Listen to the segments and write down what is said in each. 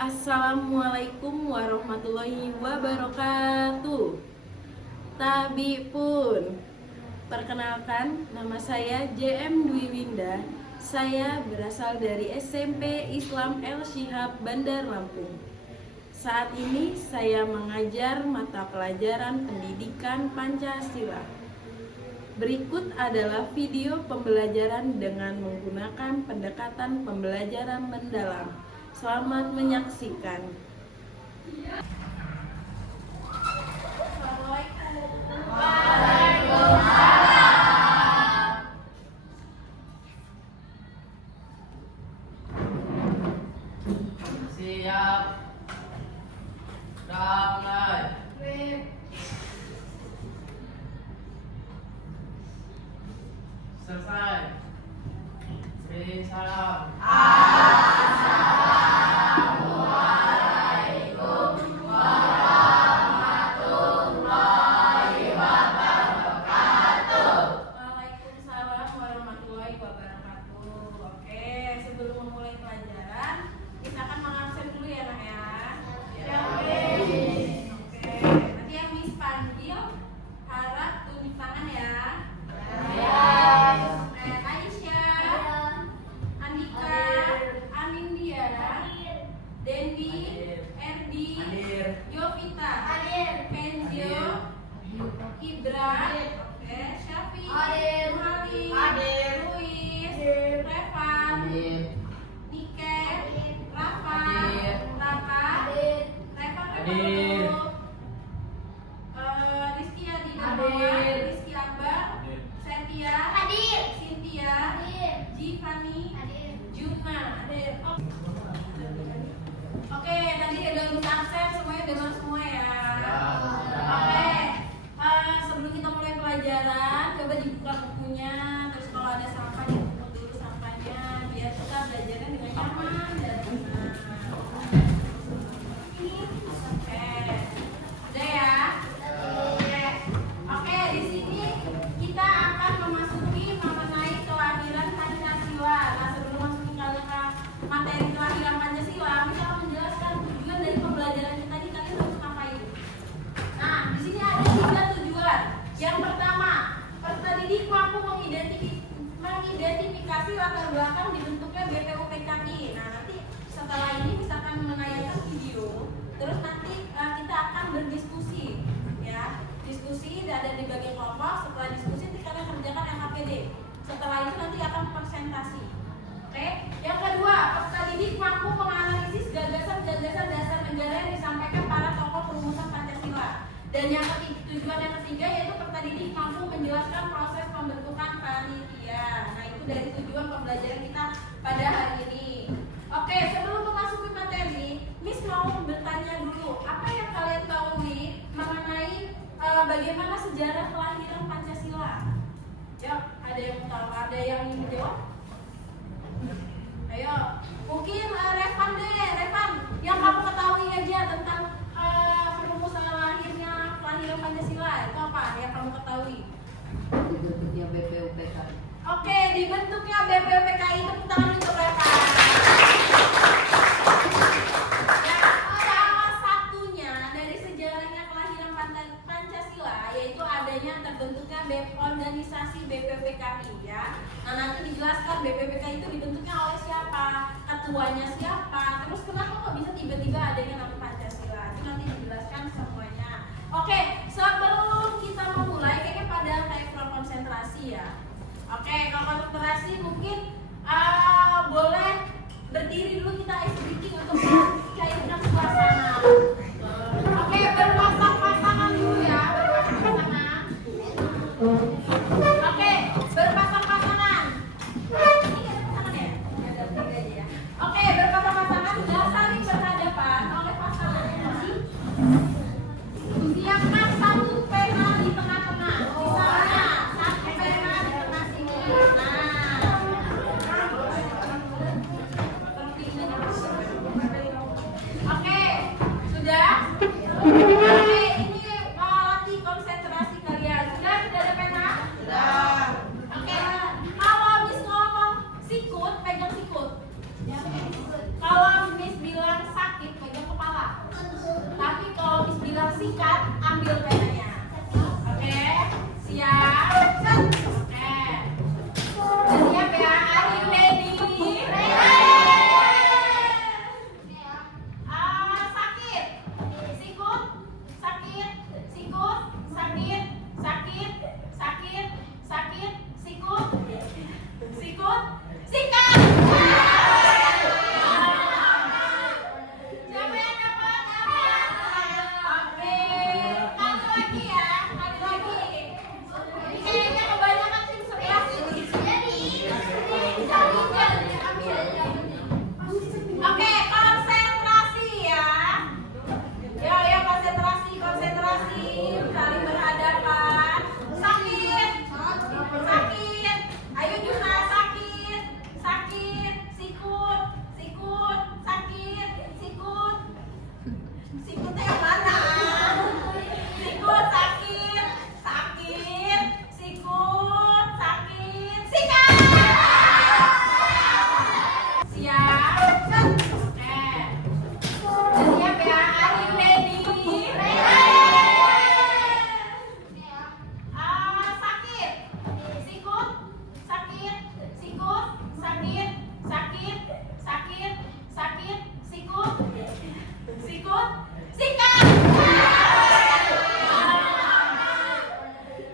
Assalamualaikum warahmatullahi wabarakatuh. Tabi pun. Perkenalkan, nama saya JM Dwi Winda. Saya berasal dari SMP Islam El Shihab Bandar Lampung. Saat ini saya mengajar mata pelajaran pendidikan Pancasila. Berikut adalah video pembelajaran dengan menggunakan pendekatan pembelajaran mendalam. Selamat menyaksikan. Siap. Damai. Selesai. Beri salam. Waalaikumsalam warahmatullahi wabarakatuh. Oke, sebelum memulai pelajaran, kita akan mengabsen dulu ya, Nak ya. Oke, nanti yang Miss panggil harap tunjuk tangan ya. Aisyah, Andika, Anindya, Dendi, Erdi, Yovita, Kenjo, Ibra, Syafi, Muhammad, Luis, Revan, Niken, Rafa, Raka, Revan Rizky Adinama, Rizky Akbar, Setia, Cynthia, Jifani, Juna. Oke, tadi udah bisa absen, semuanya dengar semua ya. Oke, sebelum kita mulai pelajaran, coba dibuka bukunya. Terus kalau ada sampah, dipungut dulu sampahnya, biar kita belajarnya dengan nyaman dan tenang. Oke, udah ya. Oke, di sini kita akan memasuki mengenai kelahiran Pancasila. Nah, sebelum masuk ke materi kelahiran Pancasila, kita akan menjelaskan tujuan dari pembelajaran kita ini, kalian harus ngapain. Nah, di sini ada 3 tujuan. Yang pertama, peserta didik mampu mengidentifikasi latar belakang dibentuknya BPUPKI. Nah, nanti setelah ini misalkan menayangkan video, terus nanti kita akan berdiskusi, ya. Diskusi ada di bagian kelompok. Setelah diskusi nanti kalian kerjakan LKPD. Setelah itu nanti akan presentasi. Oke. Yang kedua, peserta didik mampu menganalisis gagasan-gagasan dasar negara yang disampaikan para tokoh perumusan Pancasila. Dan yang tujuan yang ketiga yaitu peserta didik mampu menjelaskan proses pembentukan panitia. Nah, itu dari tujuan pembelajaran kita pada hari ini. Oke, sebelum memasuki materi, Miss mau bertanya dulu, apa yang kalian tahu nih mengenai bagaimana sejarah kelahiran Pancasila? Yuk, ada yang tahu? Ada yang ingin menjawab? Ayo, mungkin Revan deh, Revan, yang kamu ketahui aja tentang perumusan kelahiran Pancasila itu apa yang kamu ketahui? Dibentuknya BPUPKI. Oke, dibentuknya BPUPKI, tepuk tangan untuk Revan. Ya, salah satunya dari sejarahnya kelahiran Pancasila yaitu adanya terbentuknya organisasi BPUPKI ya. Nah, nanti dijelaskan BPUPKI itu dibentuknya oleh siapa, ketuanya siapa, terus kenapa kok bisa tiba-tiba adanya nama Pancasila. Itu nanti dijelaskan semuanya. Oke, sebelum kita memulai kayaknya pada kayak konsentrasi ya. Oke, kalau konsentrasi mungkin boleh berdiri dulu, kita ice breaking untuk mencairkan suasana. Oke, berpasang-pasangan dulu ya, berpasang-pasangan. Oke, berpasang-pasangan. Ini ada pasangan ya? Ada 3 aja ya. Oke, berpasang-pasangan sudah saling berhadapan oleh pasangannya. Siapkan satu pena di tengah-tengah. Misalnya, satu pena di tengah sini. Oke, sudah? Oke, ini melatih konsentrasi kalian. Sudah ada pena? Sudah. Oke, kalau Miss ngomong sikut, pegang sikut. Kalau Miss bilang sakit, siap ya? Are you ready? Sakit, sikut, sakit, sikut, sakit, sakit, sakit, sakit, sikut, sikut, sikat.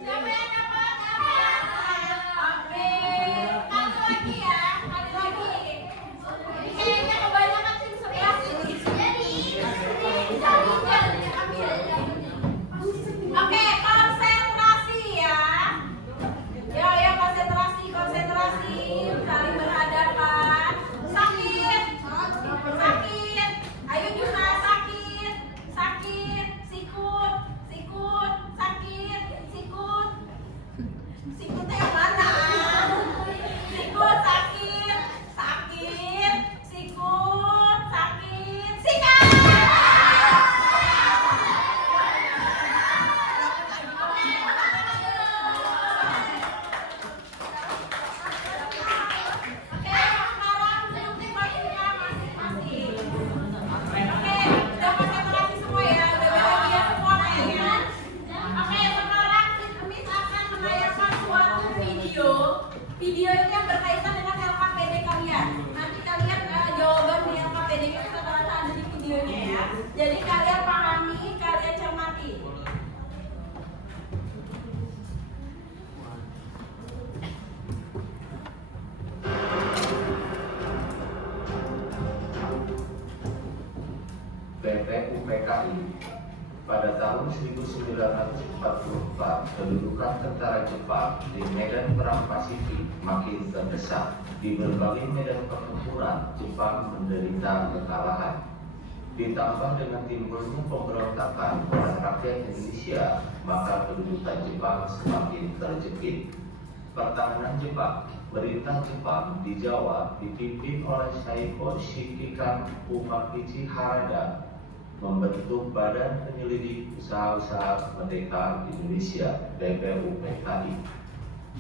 Siapa yang dapat? Oke, kali lagi ya, kali lagi. Ini kayaknya kebanyakan tim sebelah sini. Oke, konsentrasi ya. Yo, konsentrasi, konsentrasi. Saling berhadapan. Sakit, sakit. Ayo Juna, sakit, sakit. Sikut, sikut, sakit, sikut. Sikutnya yang mana? Sikut, sakit, sakit. Sikut, sakit, sikat. Oke, sekarang duduk bajunya masing-masing. Oke, udah konsentrasi semua ya, udah bahagia semua kayaknya. Oke, sekarang Miss akan menayangkan suatu video. Video itu yang berkaitan dengan LKPD kalian. Nanti kalian jawaban di LKPD itu rata-rata ada di videonya ya. Jadi kalian pahami, kalian cermati. BPUPKI pada tahun 1944 kedudukan tentara Jepang di medan perang Pasifik makin terdesak. Di berbagai medan pertempuran Jepang menderita kekalahan. Ditambah dengan timbulnya pemberontakan oleh rakyat Indonesia, maka kedudukan Jepang semakin terjepit. Pertahanan Jepang, perintah Jepang di Jawa dipimpin oleh Saiko Shikikan Umakichi Harada, membentuk Badan Penyelidik Usaha-Usaha Merdeka Indonesia (BPUPKI)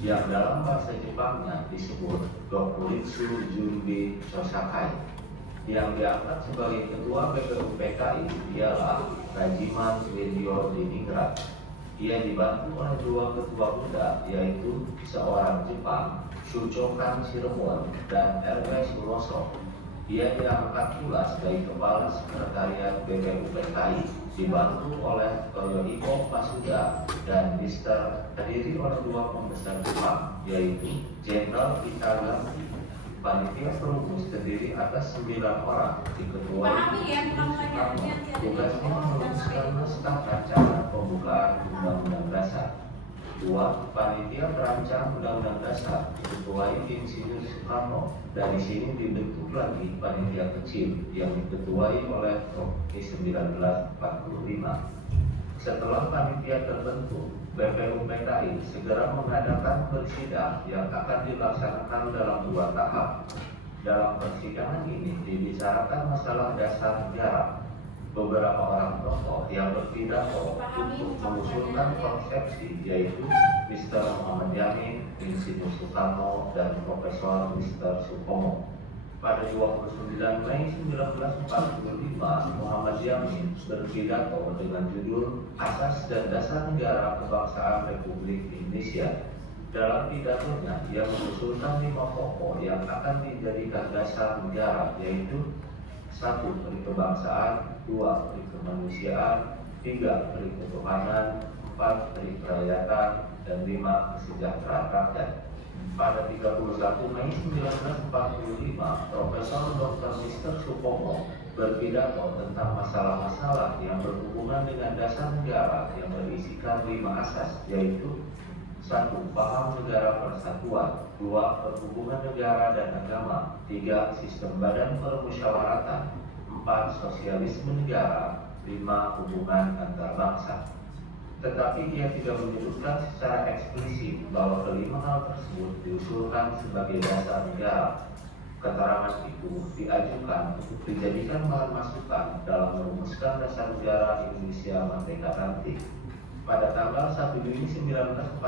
yang dalam bahasa Jepangnya disebut Dokuritsu Junbi Chosakai. Yang diangkat sebagai ketua BPUPKI ialah Rajiman Wendio Diningrat. Ia dibantu oleh dua ketua muda, yaitu seorang Jepang, Shuchokan Shiromon, dan R.W. Suroso. Ia diangkat pula sebagai kepala sekretariat BPUPKI, dibantu oleh Toyohiko Masuda, dan dihadiri oleh dua pembesar Jepang, yaitu Jenderal Itagaki. Panitia perumus terdiri atas 9 orang, diketuai Pahami ya, Soekarno. Tugasnya merumuskan naskah rancangan pembukaan Undang-Undang Dasar. 2. Panitia perancang Undang-Undang Dasar diketuai Insinyur Soekarno. Dari sini dibentuk lagi panitia kecil yang diketuai oleh Kopti 1945. Setelah panitia terbentuk, BPUPKI segera mengadakan persidangan yang akan dilaksanakan dalam 2 tahap. Dalam persidangan ini dibicarakan masalah dasar negara. Beberapa orang tokoh yang berpidato untuk mengusulkan konsepsi, yaitu Mr. Muhammad Yamin, Insinyur Soekarno, dan Profesor Mr. Supomo. Pada 29 Mei 1945, Muhammad Yamin berpidato dengan judul Asas dan Dasar Negara Kebangsaan Republik Indonesia. Dalam pidatonya, ia mengusulkan 5 pokok yang akan dijadikan dasar negara, yaitu 1. Perikebangsaan, 2. Perikemanusiaan, 3. Periketuhanan, 4. Perikerakyatan, dan 5. Kesejahteraan rakyat. Pada 31 Mei 1945, Profesor Dr. Mr. Supomo berpidato tentang masalah-masalah yang berhubungan dengan dasar negara yang berisikan 5 asas, yaitu 1. Paham negara persatuan, 2. Perhubungan negara dan agama, 3. Sistem badan permusyawaratan, 4. Sosialisme negara, 5. Hubungan antar bangsa. Tetapi ia tidak menyebutkan secara eksplisit bahwa kelima hal tersebut diusulkan sebagai dasar negara. Keterangan itu diajukan untuk dijadikan bahan masukan dalam merumuskan dasar negara Indonesia Merdeka nanti. Pada tanggal 1 Juni 1945,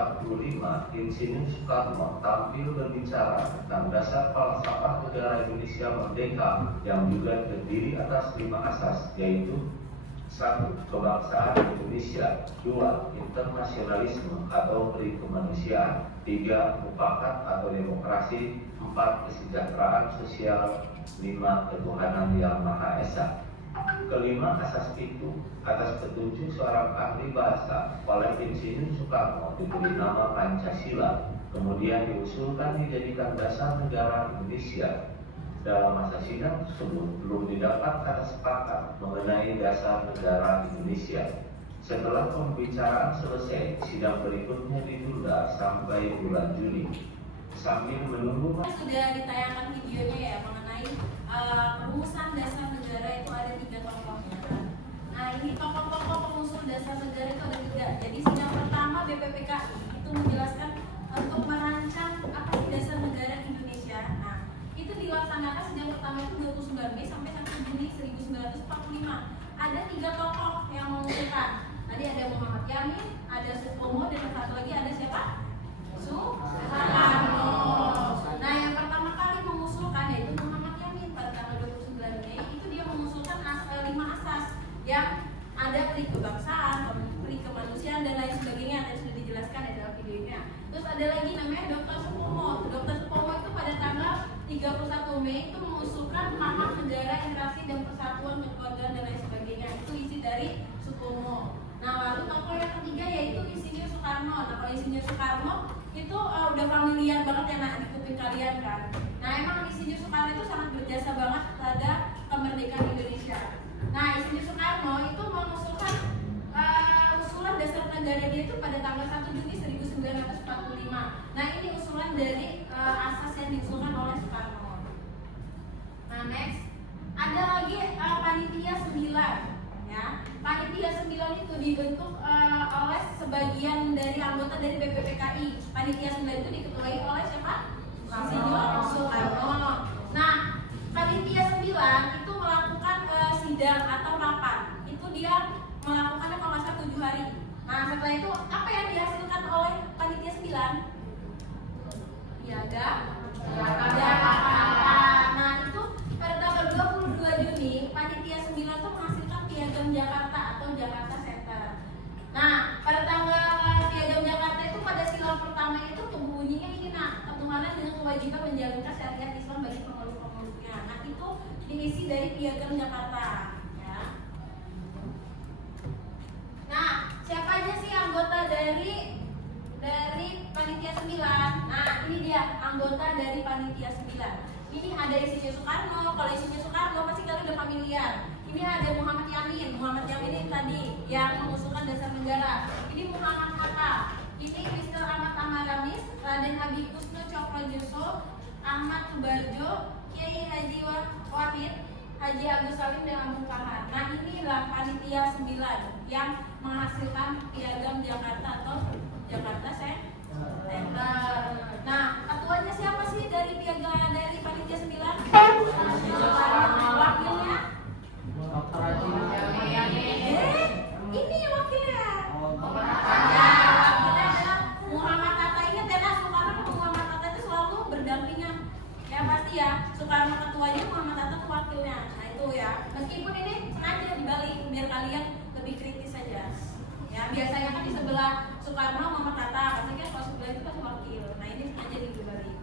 Insinyur Soekarno tampil berbicara tentang dasar falsafah negara Indonesia merdeka yang juga terdiri atas 5 asas, yaitu 1. Kebangsaan Indonesia, 2. Internasionalisme atau peri kemanusiaan, 3. Mufakat atau demokrasi, 4. Kesejahteraan sosial, 5. Ketuhanan yang Maha Esa. Kelima asas itu atas petunjuk seorang ahli bahasa oleh Insinyur Soekarno diberi nama Pancasila, kemudian diusulkan dijadikan dasar negara Indonesia. Dalam masa sidang tersebut belum didapat kata sepakat mengenai dasar negara Indonesia. Setelah pembicaraan selesai, sidang berikutnya ditunda sampai bulan Juni. Sambil menunggu sudah ditayangkan videonya ya mengenai perumusan dasar negara itu ada 3 tokohnya. Nah ini tokoh-tokoh pengusul dasar negara itu ada 3. Jadi sidang pertama BPPKI itu menjelaskan untuk merancang apa sih dasar negara Indonesia. Nah itu dilaksanakan sidang pertama itu 29 Mei sampai 1 Juni 1945. Ada 3 tokoh yang mengusulkan. Tadi ada Muhammad Yamin, ada Supomo, dan yang satu lagi ada siapa? Soekarno. Nah yang pertama kali mengusulkan yaitu Muhammad Yamin pada tanggal 29 Mei itu dia mengusulkan 5 asas yang ada peri kebangsaan, peri kemanusiaan dan lain sebagainya yang sudah dijelaskan di dalam videonya. Terus ada lagi namanya Dr. Supomo. Dr. Supomo itu pada tanggal 31 Mei itu mengusulkan Pamat Negara, Interaksi dan Persatuan Kekeluargaan dan lain sebagainya. Itu isi dari Supomo. Nah lalu tokoh yang ketiga yaitu Insinyur Soekarno. Nah kalau Insinyur Soekarno itu udah familiar banget ya di kuping kalian kan. Nah emang Insinyur Soekarno itu sangat berjasa banget pada kemerdekaan Indonesia. Nah Insinyur Soekarno itu mengusulkan usulan dasar negara dia itu pada tanggal 1 Juni 1945. Nah ini usulan dari asas yang diusulkan oleh Soekarno. Nah next ada lagi panitia 9. Ya, panitia 9 itu dibentuk oleh sebagian dari anggota dari BPPKI. Panitia 9 itu diketuai oleh siapa? Insinyur Soekarno. Nah, panitia 9 itu melakukan sidang atau rapat. Itu dia melakukannya kalau nggak salah 7 hari. Nah, setelah itu apa yang dihasilkan oleh panitia 9? Piagam Jakarta. Nah, itu pada tanggal 22 Juni panitia 9 itu menghasilkan Piagam Jakarta atau Jakarta Center. Nah, pada tanggal Piagam Jakarta itu pada sila pertama itu bunyinya ini ketuhanan dengan kewajiban menjalankan syariat Islam bagi pemeluk-pemeluknya. Nah, itu diisi dari Piagam Jakarta. Ya. Nah, siapa aja sih anggota dari panitia 9? Nah, ini dia anggota dari panitia 9. Ini ada Insinyur Soekarno. Kalau Insinyur Soekarno pasti kalian udah familiar. Ini ada Muhammad Yamin. Muhammad Yamin ini tadi yang mengusulkan dasar negara. Ini Muhammad Hatta. Ini Mr. Ahmad Amaramis, Raden Habib Kusno Cokrojoso, Ahmad Subarjo, Kiai Haji Wahid, Haji Agus Salim dan Abu Kahar. Nah inilah panitia 9 yang menghasilkan Piagam Jakarta atau Jakarta Center. Nah ketuanya siapa sih dari Piagam dari panitia 9? Wakilnya? Ini wakilnya. Wakilnya adalah Muhammad Hatta. Ingat ya, Soekarno sama Muhammad Hatta itu selalu berdampingan. Ya pasti ya, Soekarno ketuanya, Muhammad Hatta itu wakilnya. Nah itu ya, meskipun ini sengaja dibalik biar kalian lebih kritis saja. Ya biasanya kan di sebelah Soekarno, Muhammad Hatta, pasti kan kalau sebelah itu kan wakil. Nah ini sengaja dibalik.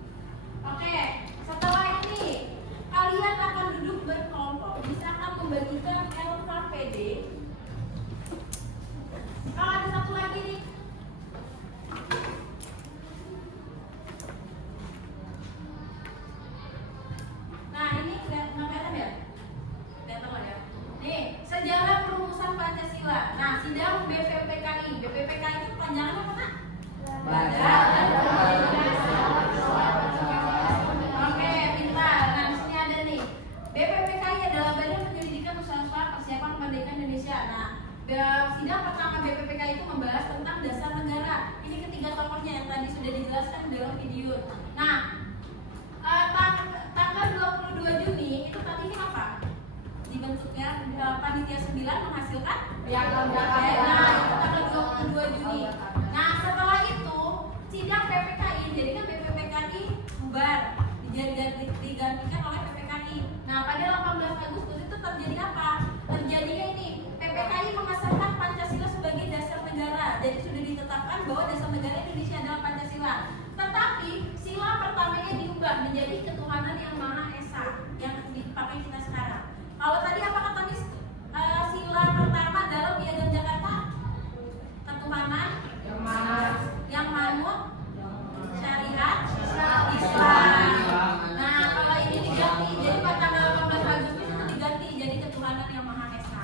Oke, setelah ini kalian akan duduk berkelompok, bisa akan membagikan LKPD. Kalau ada satu lagi nih. Nah ini kelihatan ya? Kelihatan lah ya. Nih, sejarah perumusan Pancasila. Nah, sidang BPPKI. BPPKI itu panjangannya apa, Nak? Badan Oke, pintar. Nah, di sini ada nih. BPPKI adalah Badan Penyelidikan Usaha-usaha Persiapan Kemerdekaan Indonesia. Nah, sidang pertama BPPKI itu membahas tentang dasar negara. Ini ketiga tokohnya yang tadi sudah dijelaskan dalam video. Nah, tanggal 22 Juni itu tadi ini apa? Dibentuknya panitia 9 menghasilkan Piagam Jakarta. Nah, itu tanggal 22 Juni. Nah, setelah itu sidang PPKI, jadi kan BPPKI bubar, digantikan oleh PPKI. Nah, pada 18 Agustus itu terjadi apa? Terjadinya ini, PPKI mengesahkan Pancasila sebagai dasar negara. Jadi sudah ditetapkan bahwa dasar negara Indonesia adalah Pancasila. Tetapi sila pertamanya diubah menjadi ketuhanan yang Maha Esa yang dipakai kita sekarang. Kalau tadi apa kata Miss? Sila pertama dalam Piagam Jakarta, ketuhanan yang manut, syariat, Islam. Nah, kalau ini diganti, jadi pada tanggal 18 Agustus itu diganti jadi ketuhanan yang Maha Esa.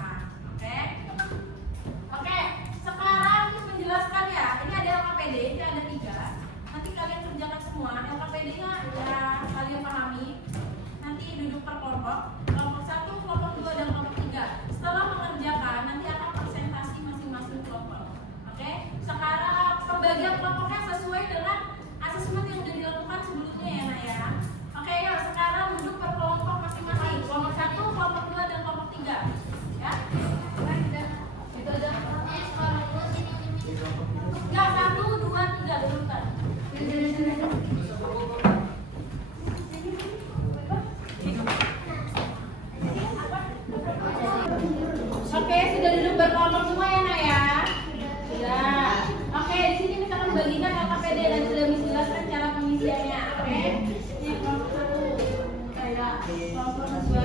Oke, sekarang Miss menjelaskan ya. Ini ada LKPD, ini ada 3. Nanti kalian kerjakan semua. LKPD-nya ya kalian pahami. Nanti duduk per kelompok. Kelompok 1, kelompok 2, dan kelompok 3. Setelah mengerjakan, nanti akan presentasi masing-masing kelompok. Oke? Sekarang pembagian kelompoknya sesuai dengan asesmen yang sudah dilakukan sebelumnya ya, Nak ya. Oke, yuk sekarang duduk per kelompok masing-masing. Kelompok 1, kelompok 2, dan kelompok 3. Ya? Itu aja. Ya, 1, 2, 3 dudukan. Oke, sudah duduk berkelompok semua ya, Nak ya? Sudah. Oke, di sini kita akan bagikan LKPD dan sudah menjelaskan cara pengisiannya. Oke? Ini kelompok 1. Kayak kelompok 2.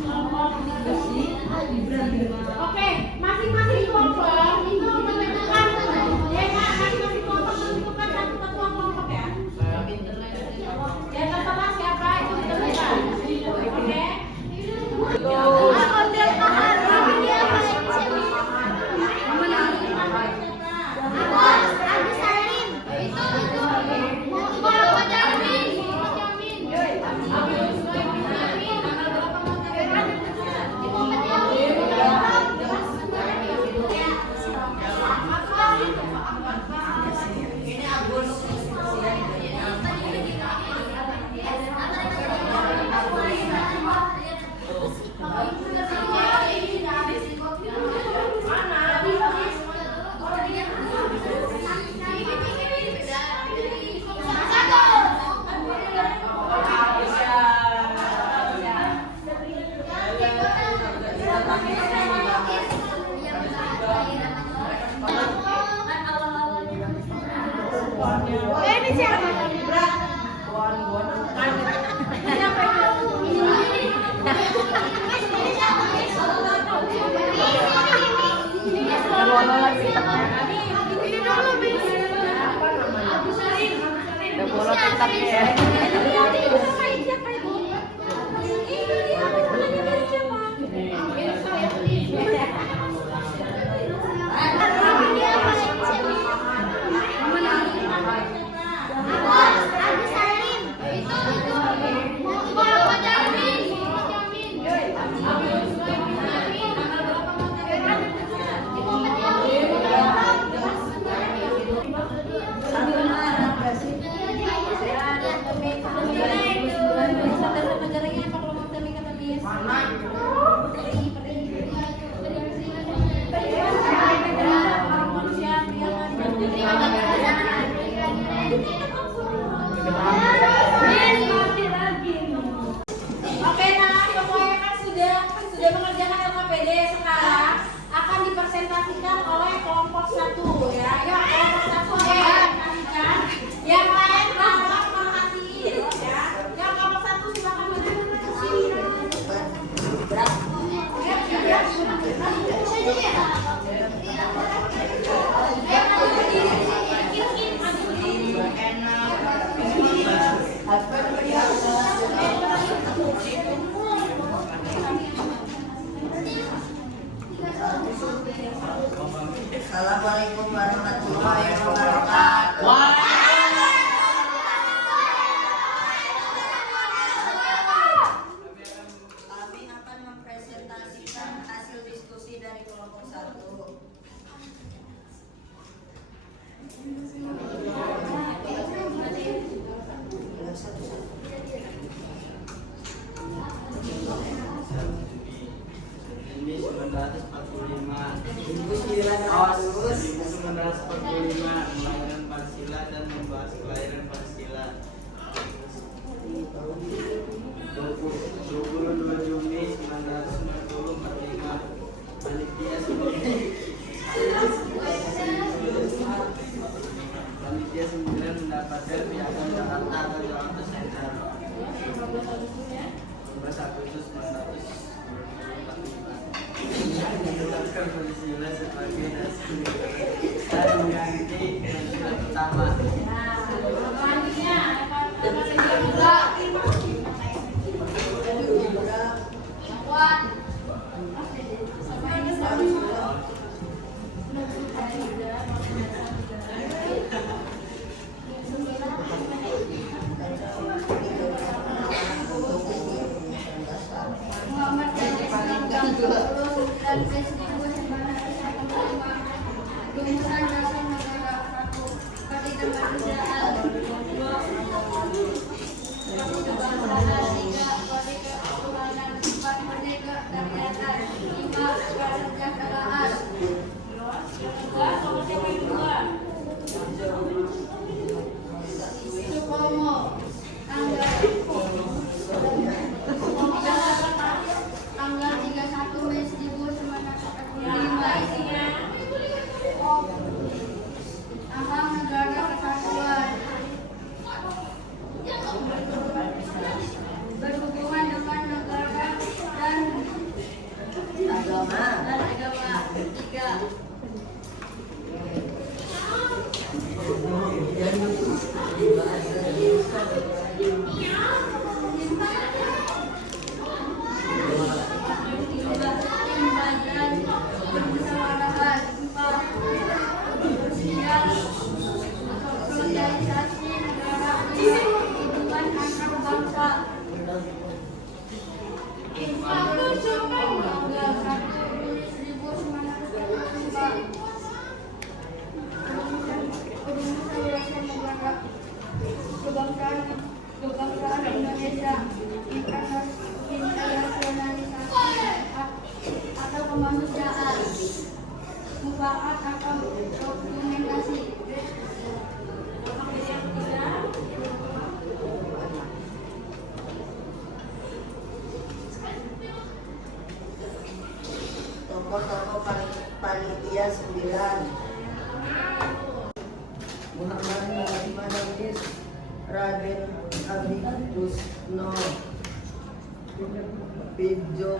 Kelompok 3. Oke, masing-masing kelompok itu menentukan ya Kak, masing-masing kelompok menentukan satu ketua kelompok ya. Ya terserah siapa itu ditentukan. Oke? Oke, nah semuanya kan sudah mengerjakan LKPD. Sekarang akan dipresentasikan oleh kelompok 1 ya. Ya, kelompok 1 presentasikan. Yang lain harap perhatiin ya. Yang kelompok 1 silakan maju ke sini. Assalamualaikum warahmatullahi wabarakatuh. Kami akan mempresentasikan hasil diskusi dari kelompok 1. Ini 945 kelahiran Pancasila dan membahas kelahiran Pancasila. 22 Juni 1945 panitia Panitia 9 mendapatkan piagam Jakarta atau Jakarta Center. 11 Agustus 1945 ditetapkan Pancasila sebagai dasar negara dan mengganti Pancasila pertama. Selanjutnya apa saja Muhammad dan Rumusan dasar negara satu ketika kemanusiaan kebangsaan tiga ketika ketuhanan empat merdeka dari atas lima kesejahteraan Sukomo tanggal 31 Mei 1945 Ambang Negara Kesatuan berhubungan dengan negara dan agama. Tiga bermusyawarah. Empat sosialisasi negara hubungan antar bangsa. 1 kebangsaan Indonesia, internasionalisasi atau kemanusiaan, mufakat atau dokumentasi. Tokoh-tokoh panitia 9 Muhammad Madanis, Raden Abdikusno, Pijo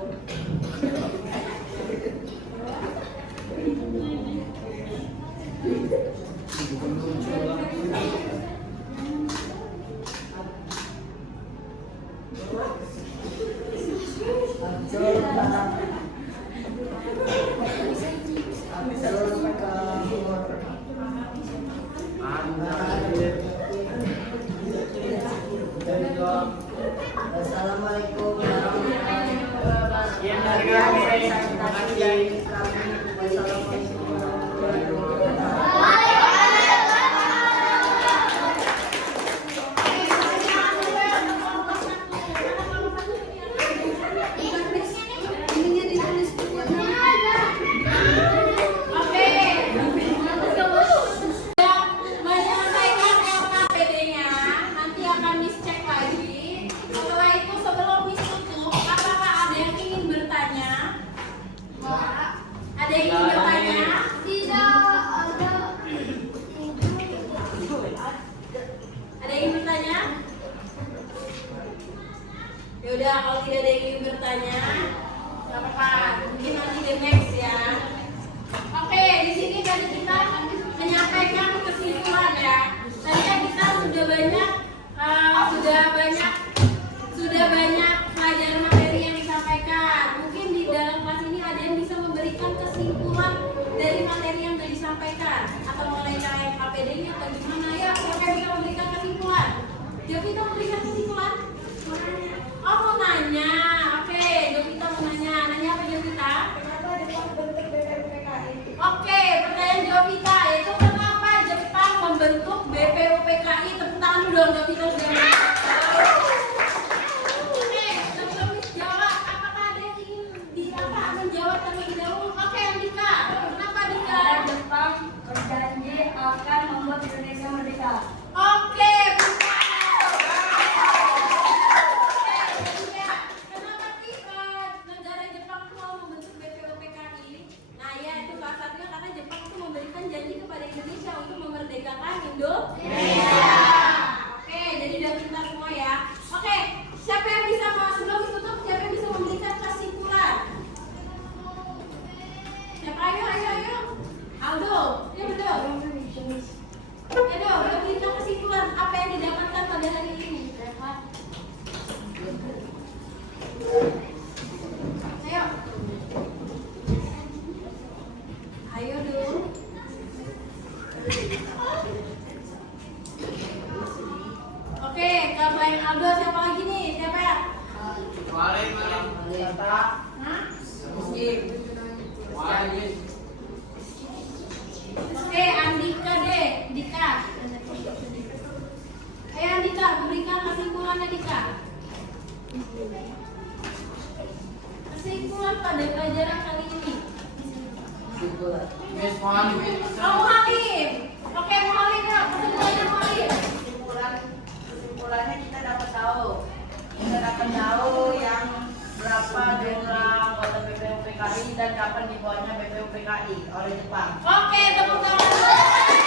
Assalamualaikum warahmatullahi wabarakatuh. Wassalamualaikum warahmatullahi wabarakatuh. Menyelesaikan LKPD-nya, nanti akan dicek lagi. Setelah itu sebelum ditutup, apakah ada yang ingin bertanya? Ada yang ingin bertanya? Tidak ada. Ada yang ingin bertanya? Yaudah, kalau tidak ada yang ingin bertanya, nggak apa-apa. Mungkin nanti the next ya. Oke, di sini tadi kita menyampaikan kesimpulan ya. Tadi kan kita sudah banyak pelajaran materi yang disampaikan. Mungkin di dalam kelas ini ada yang bisa memberikan kesimpulan dari materi yang sudah disampaikan atau mengenai cara KPD-nya atau gimana ya? Siapa yang bisa memberikan kesimpulan? Jovita memberikan kesimpulan? Oh, mau nanya. Oke, Jovita mau nanya. Nanya apa Jovita? Oke, pertanyaan Jovita yaitu kenapa Jepang membentuk BPUPKI? Tepuk tangan dulu dong Jovita sudah. Oke, sebelum dijawab, apakah ada yang ingin menjawab terlebih dahulu? Oke, Andika. Indonesia merdeka. Oke, kenapa sih negara Jepang tuh mau membentuk BPUPKI? Nah ya itu salah satunya karena Jepang tuh memberikan janji kepada Indonesia untuk memerdekakan Indonesia. Oke, jadi udah pintar semua ya. Oke, siapa yang bisa sebelum ditutup siapa yang bisa memberikan kesimpulan? Siapa? Ayo. Aldo, ya betul. Ayo, berikan kesimpulan apa yang didapatkan pada hari ini. Ayo dulu. Oke, kalau selain Aldo siapa lagi nih? Siapa ya? Wali. Hah? Muslim. Wali. Oke, Andika deh, Dika. Ayo Andika, berikan kesimpulannya Dika. Kesimpulan pada pelajaran kali ini. Kesimpulan. Miss Wali. Oh, Muhalim. Oke, Muhalim ya, kesimpulannya Muhalim. Kesimpulannya kita dapat tahu yang berapa jumlah anggota BPUPKI dan kapan dibawanya BPUPKI oleh Jepang. Oke, tepuk tangan.